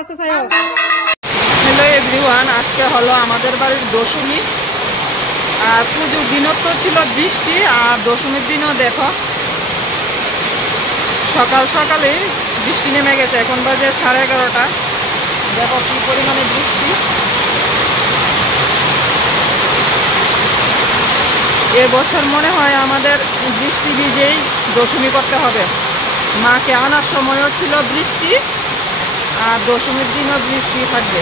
Hello everyone, আজকে হলো আমাদের বাড়ির দশমী। আর পুজোর দিনও তো ছিল বৃষ্টি, আর দশমীর দিনও দেখো সকাল সকালে বৃষ্টি নেমে গেছে। এখন বাজে 11:30। দেখো কি পরিমাণে বৃষ্টি। এবছর মনে হয় আমাদের বৃষ্টি ভিজেই দশমী করতে হবে। মাকে আনার সময়ও ছিল বৃষ্টি, আর দশমীর দিনও বৃষ্টি থাকবে।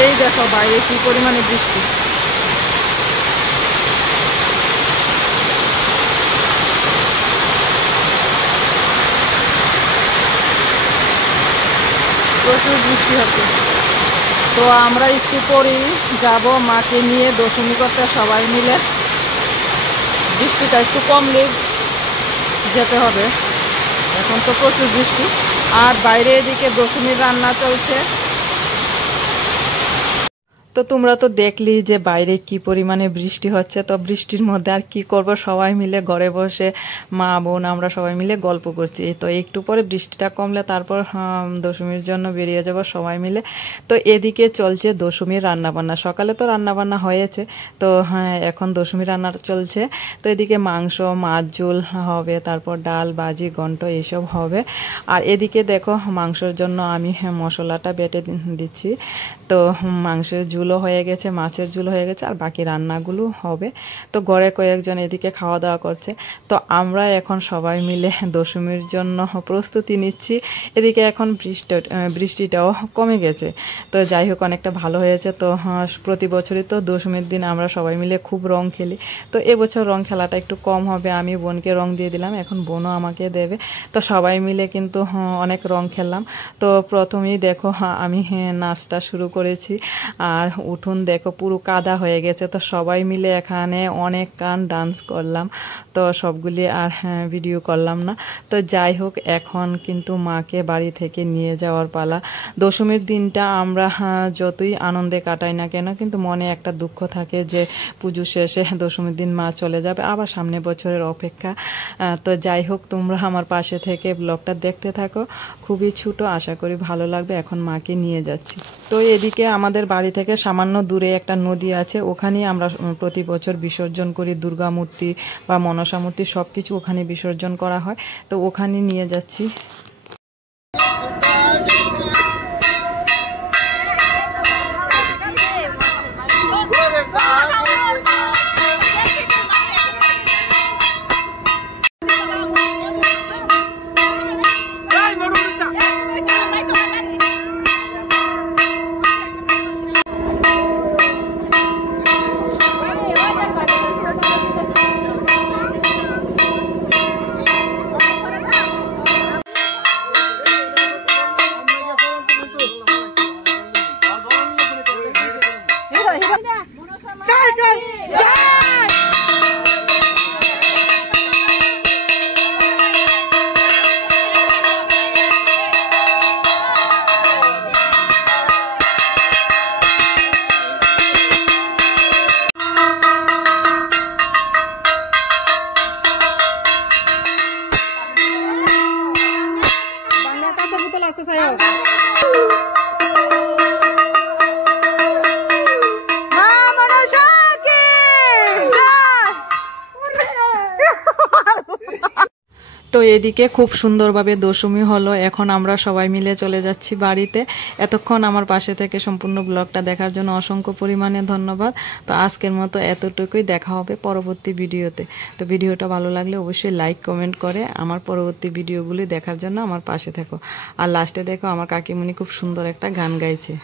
এই দেখো বাইরে কি পরিমাণে বৃষ্টি। প্রচুর বৃষ্টি হচ্ছে। তো আমরা একটু পরেই যাব মাকে নিয়ে দশমী করতে সবাই মিলে। বৃষ্টিটা একটু কমলে যেতে হবে। এখন তো প্রচুর বৃষ্টি, আর বাইরে এদিকে দশমীর রান্না চলছে। তো তোমরা তো দেখলি যে বাইরে কি পরিমাণে বৃষ্টি হচ্ছে। তো বৃষ্টির মধ্যে আর কি করব, সবাই মিলে ঘরে বসে মা বোন আমরা সবাই মিলে গল্প করছি। তো একটু পরে বৃষ্টিটা কমলে তারপর দশমীর জন্য বেরিয়ে যাব সবাই মিলে। তো এদিকে চলছে দশমীর রান্নাবান্না। সকালে তো রান্নাবান্না হয়েছে, তো হ্যাঁ এখন দশমীর রান্না চলছে। তো এদিকে মাংস, মাছ ঝোল হবে, তারপর ডাল, ভাজি, ঘন্ট এইসব হবে। আর এদিকে দেখো মাংসের জন্য আমি মশলাটা বেটে দিচ্ছি। তো মাংসের ঝোল হয়ে গেছে, মাছের ঝোল হয়ে গেছে, আর বাকি রান্নাগুলো হবে। তো ঘরে কয়েকজন এদিকে খাওয়া দাওয়া করছে। তো আমরা এখন সবাই মিলে দশমীর জন্য প্রস্তুতি নিচ্ছি। এদিকে এখন বৃষ্টিটাও কমে গেছে। তো যাই হোক অনেকটা ভালো হয়েছে। তো প্রতি বছরই তো দশমীর দিন আমরা সবাই মিলে খুব রং খেলি। তো এবছর রং খেলাটা একটু কম হবে। আমি বোনকে রং দিয়ে দিলাম, এখন বোনও আমাকে দেবে। তো সবাই মিলে কিন্তু অনেক রং খেললাম। তো প্রথমেই দেখো আমি নাচটা শুরু করেছি, আর উঠোন দেখো পুরো কাদা হয়ে গেছে। তো সবাই মিলে এখানে অনেক গান ডান্স করলাম। তো সবগুলি আর ভিডিও করলাম না। তো যাই হোক এখন কিন্তু মাকে বাড়ি থেকে নিয়ে যাওয়ার পালা। দশমীর দিনটা আমরা যতই আনন্দে কাটাই না কেন, কিন্তু মনে একটা দুঃখ থাকে যে পুজো শেষে দশমীর দিন মা চলে যাবে, আবার সামনে বছরের অপেক্ষা। তো যাই হোক তোমরা আমার পাশে থেকে ব্লগটা দেখতে থাকো। খুবই ছোট, আশা করি ভালো লাগবে। এখন মাকে নিয়ে যাচ্ছি। তো এদিকে আমাদের বাড়ি থেকে সামান্য দূরে একটা নদী আছে, ওখানেই আমরা প্রতি বছর বিসর্জন করি। দুর্গা মূর্তি বা মনসা মূর্তি সব কিছু ওখানে বিসর্জন করা হয়। তো ওখানে নিয়ে যাচ্ছি। তো এদিকে খুব সুন্দরভাবে দশমী হলো। এখন আমরা সবাই মিলে চলে যাচ্ছি বাড়িতে। এতক্ষণ আমার পাশে থেকে সম্পূর্ণ ব্লগটা দেখার জন্য অসংখ্য পরিমাণে ধন্যবাদ। তো আজকের মতো এতটুকুই, দেখা হবে পরবর্তী ভিডিওতে। তো ভিডিওটা ভালো লাগলে অবশ্যই লাইক কমেন্ট করে আমার পরবর্তী ভিডিওগুলি দেখার জন্য আমার পাশে থেকো। আর লাস্টে দেখো আমার কাকিমণি খুব সুন্দর একটা গান গাইছে।